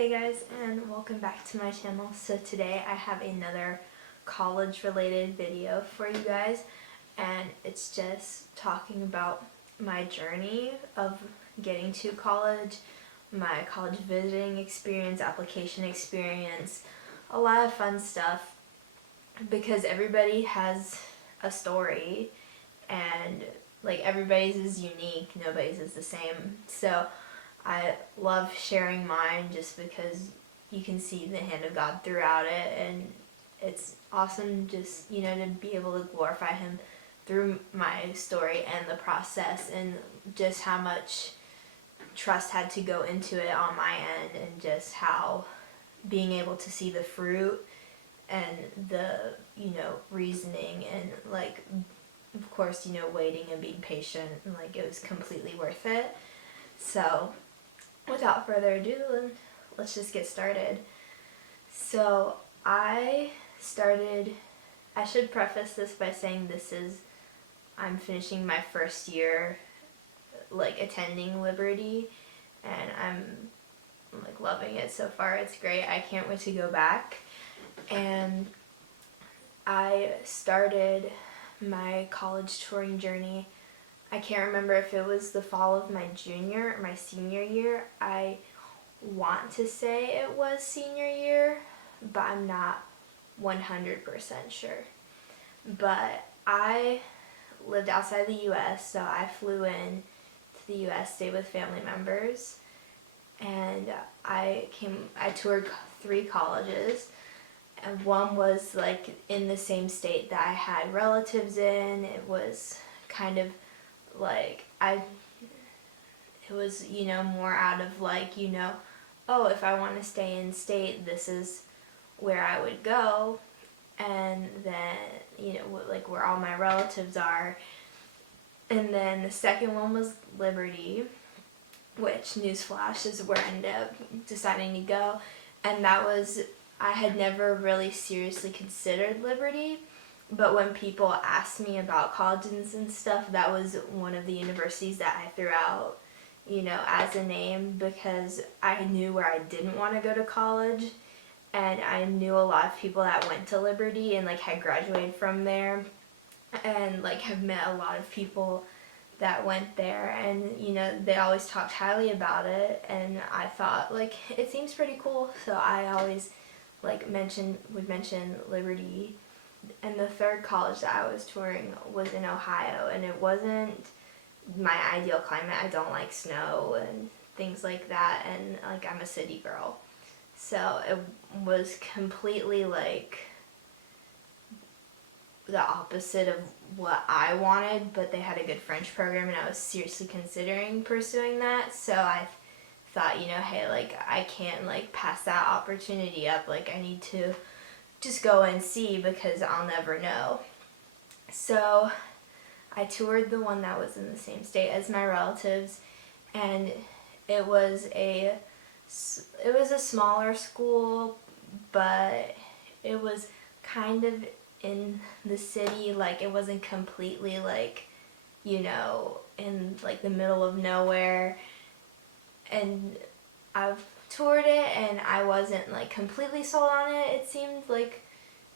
Hey guys, and welcome back to my channel. So today I have another college related video for you guys, and it's just talking about my journey of getting to college, my college visiting experience, application experience, a lot of fun stuff, because everybody has a story and like everybody's is unique, nobody's is the same. So I love sharing mine just because you can see the hand of God throughout it, and it's awesome just, to be able to glorify Him through my story and the process, and just how much trust had to go into it on my end, and just how being able to see the fruit and the, reasoning and like, of course, waiting and being patient, and like it was completely worth it. So without further ado, let's just get started. So I should preface this by saying I'm finishing my first year like attending Liberty, and I'm like loving it so far. It's great. I can't wait to go back. And I started my college touring journey, I can't remember if it was the fall of my junior or my senior year. I want to say it was senior year, but I'm not 100% sure. But I lived outside the US, so I flew in to the US, stayed with family members, and I toured 3 colleges, and one was like in the same state that I had relatives in. It was kind of like it was, more out of like, oh, if I want to stay in state, this is where I would go. And then, like where all my relatives are. And then the second one was Liberty, which, newsflash, is where I ended up deciding to go. And I had never really seriously considered Liberty. But when people asked me about colleges and stuff, that was one of the universities that I threw out, as a name, because I knew where I didn't want to go to college, and I knew a lot of people that went to Liberty and like had graduated from there, and like have met a lot of people that went there, and they always talked highly about it, and I thought like it seems pretty cool, so I always would mention Liberty. And the third college that I was touring was in Ohio, and it wasn't my ideal climate. I don't like snow and things like that, and like I'm a city girl. So it was completely like the opposite of what I wanted, but they had a good French program, and I was seriously considering pursuing that. So I thought, hey, like I can't like pass that opportunity up. Like I need to just go and see, because I'll never know. So I toured the one that was in the same state as my relatives, and it was a smaller school, but it was kind of in the city. Like it wasn't completely like, in like the middle of nowhere. And I've toured it, and I wasn't like completely sold on it. It seemed like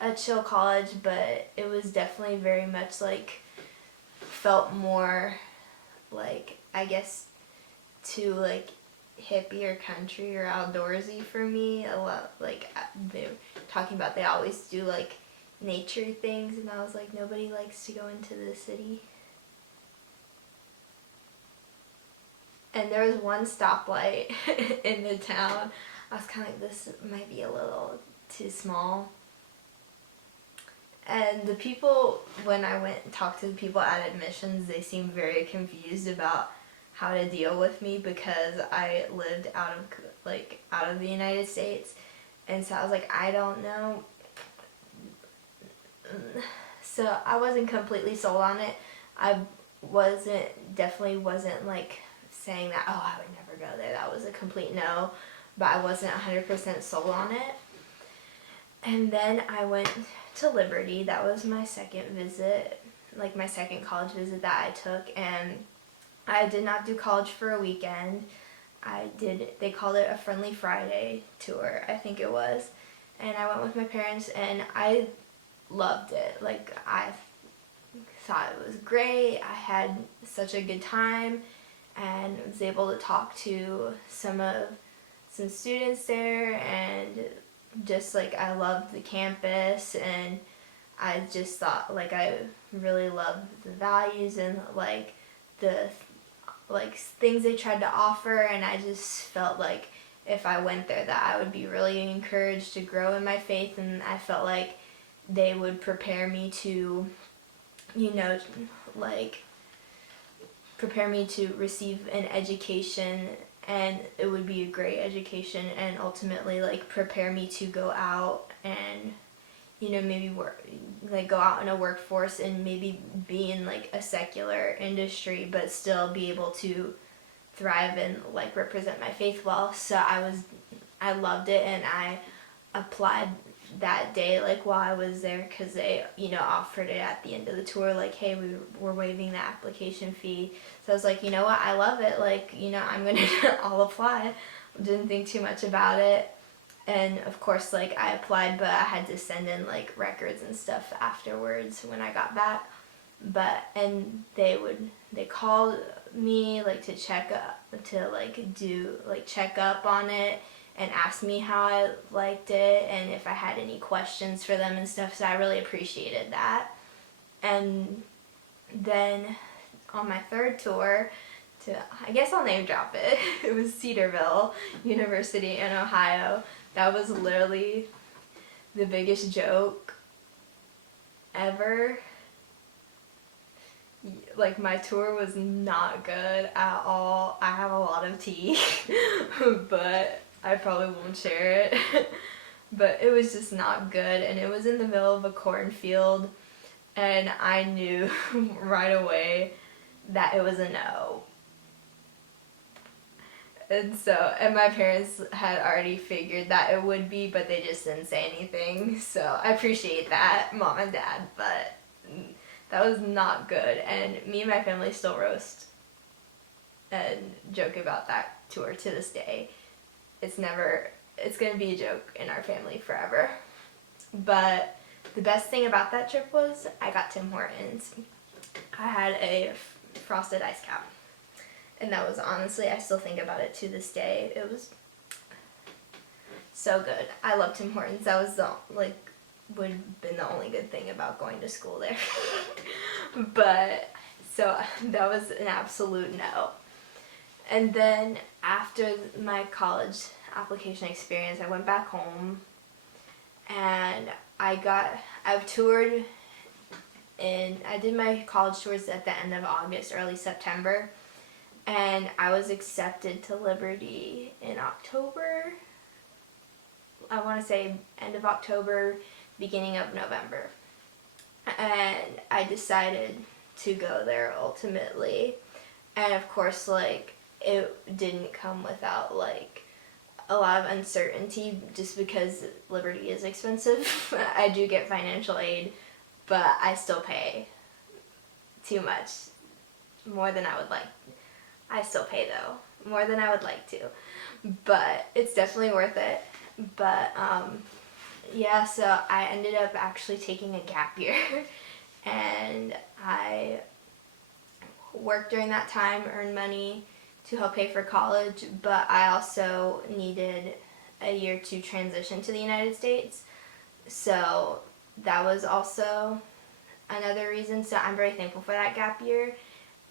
a chill college, but it was definitely very much like felt more like, I guess, too like hippie or country or outdoorsy for me. A lot like they were talking about they always do like nature things, and I was like, nobody likes to go into the city. And there was one stoplight in the town. I was kind of like, this might be a little too small. And the people, when I went and talked to the people at admissions, they seemed very confused about how to deal with me, because I lived out of the United States. And so I was like, I don't know. So I wasn't completely sold on it. I definitely wasn't like saying that, oh, I would never go there. That was a complete no, but I wasn't 100% sold on it. And then I went to Liberty. That was my second visit, like my second college visit that I took, and I did not do college for a weekend. they called it a Friendly Friday tour, I think it was. And I went with my parents and I loved it. Like, I thought it was great. I had such a good time and was able to talk to some students there, and just like I loved the campus, and I just thought like I really loved the values and like the things they tried to offer, and I just felt like if I went there that I would be really encouraged to grow in my faith, and I felt like they would prepare me to, you know, like prepare me to receive an education, and it would be a great education, and ultimately like prepare me to go out and, you know, maybe work, like go out in a workforce and maybe be in like a secular industry but still be able to thrive and like represent my faith well. So I loved it, and I applied that day like while I was there, because they, you know, offered it at the end of the tour, like, hey, we're waiving the application fee. So I was like, you know what, I love it, like, you know, I'm gonna I'll apply. Didn't think too much about it. And of course, like, I applied, but I had to send in like records and stuff afterwards when I got back. And they called me like to check up on it and asked me how I liked it and if I had any questions for them and stuff. So I really appreciated that. And then on my third tour, I guess I'll name drop it. It was Cedarville University in Ohio. That was literally the biggest joke ever. Like, my tour was not good at all. I have a lot of tea, but I probably won't share it. But it was just not good, and it was in the middle of a cornfield, and I knew right away that it was a no. And my parents had already figured that it would be, but they just didn't say anything. So I appreciate that, Mom and Dad, but that was not good. And me and my family still roast and joke about that tour to this day. It's gonna be a joke in our family forever. But the best thing about that trip was I got Tim Hortons. I had a frosted ice cap. And that was, honestly, I still think about it to this day. It was so good. I love Tim Hortons. That was would have been the only good thing about going to school there. But, so that was an absolute no. And then after my college application experience, I went back home, and I've toured, and I did my college tours at the end of August, early September. And I was accepted to Liberty in October. I want to say end of October, beginning of November. And I decided to go there ultimately. And of course, like, it didn't come without like a lot of uncertainty, just because Liberty is expensive. I do get financial aid, but I still pay too much, more than I would like. I still pay though, more than I would like to, but it's definitely worth it. But yeah, so I ended up actually taking a gap year, and I worked during that time, earned money to help pay for college, but I also needed a year to transition to the United States. So that was also another reason. So I'm very thankful for that gap year.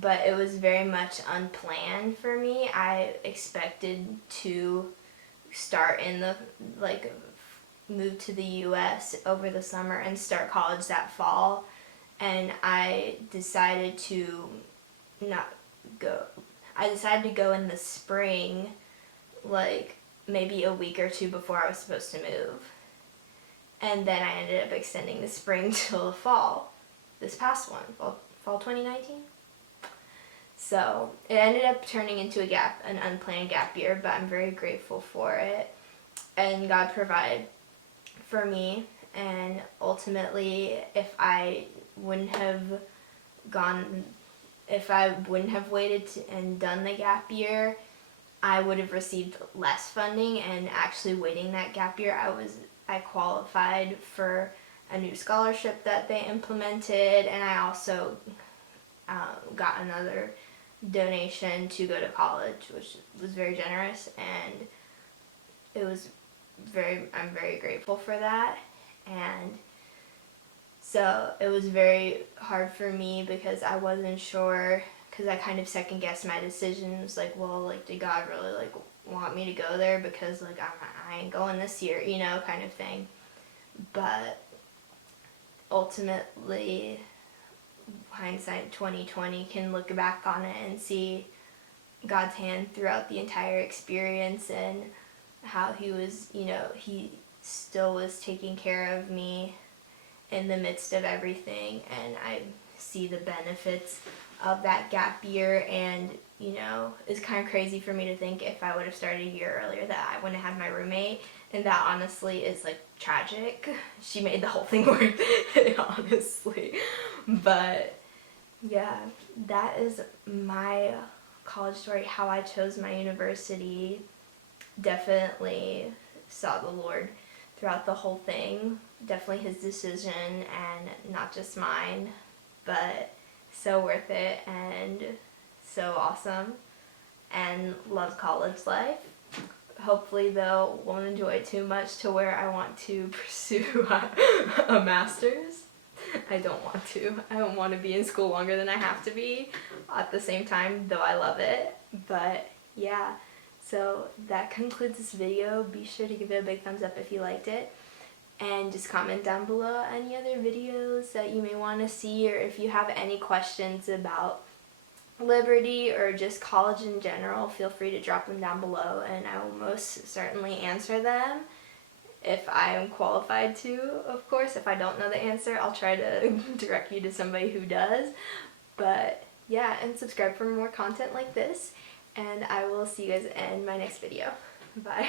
But it was very much unplanned for me. I expected to start move to the U.S. over the summer and start college that fall. And I decided to not go. I decided to go in the spring, like maybe a week or two before I was supposed to move. And then I ended up extending the spring till the fall, this past one, fall 2019. So it ended up turning into an unplanned gap year, but I'm very grateful for it. And God provided for me, and ultimately, if I wouldn't have waited and done the gap year, I would have received less funding, and actually waiting that gap year, I qualified for a new scholarship that they implemented, and I also got another donation to go to college, which was very generous, and it was I'm very grateful for that. And so it was very hard for me because I wasn't sure, because I kind of second guessed my decision. It was like, well, like, did God really like want me to go there, because like I ain't going this year, you know, kind of thing. But ultimately, hindsight 2020, can look back on it and see God's hand throughout the entire experience, and how he was, you know, he still was taking care of me in the midst of everything. And I see the benefits of that gap year. And you know, it's kind of crazy for me to think, if I would have started a year earlier, that I wouldn't have had my roommate, and that honestly is like tragic. She made the whole thing worth it, honestly. But yeah, that is my college story. How I chose my university. Definitely saw the Lord throughout the whole thing. Definitely his decision, and not just mine, but so worth it and so awesome, and love college life. Hopefully though, won't enjoy it too much to where I want to pursue a master's. I don't want to. I don't want to be in school longer than I have to be. At the same time, though, I love it. But yeah, so that concludes this video. Be sure to give it a big thumbs up if you liked it. And just comment down below any other videos that you may want to see, or if you have any questions about Liberty or just college in general, feel free to drop them down below, and I will most certainly answer them if I am qualified to, of course. If I don't know the answer, I'll try to direct you to somebody who does. But yeah, and subscribe for more content like this, and I will see you guys in my next video. Bye.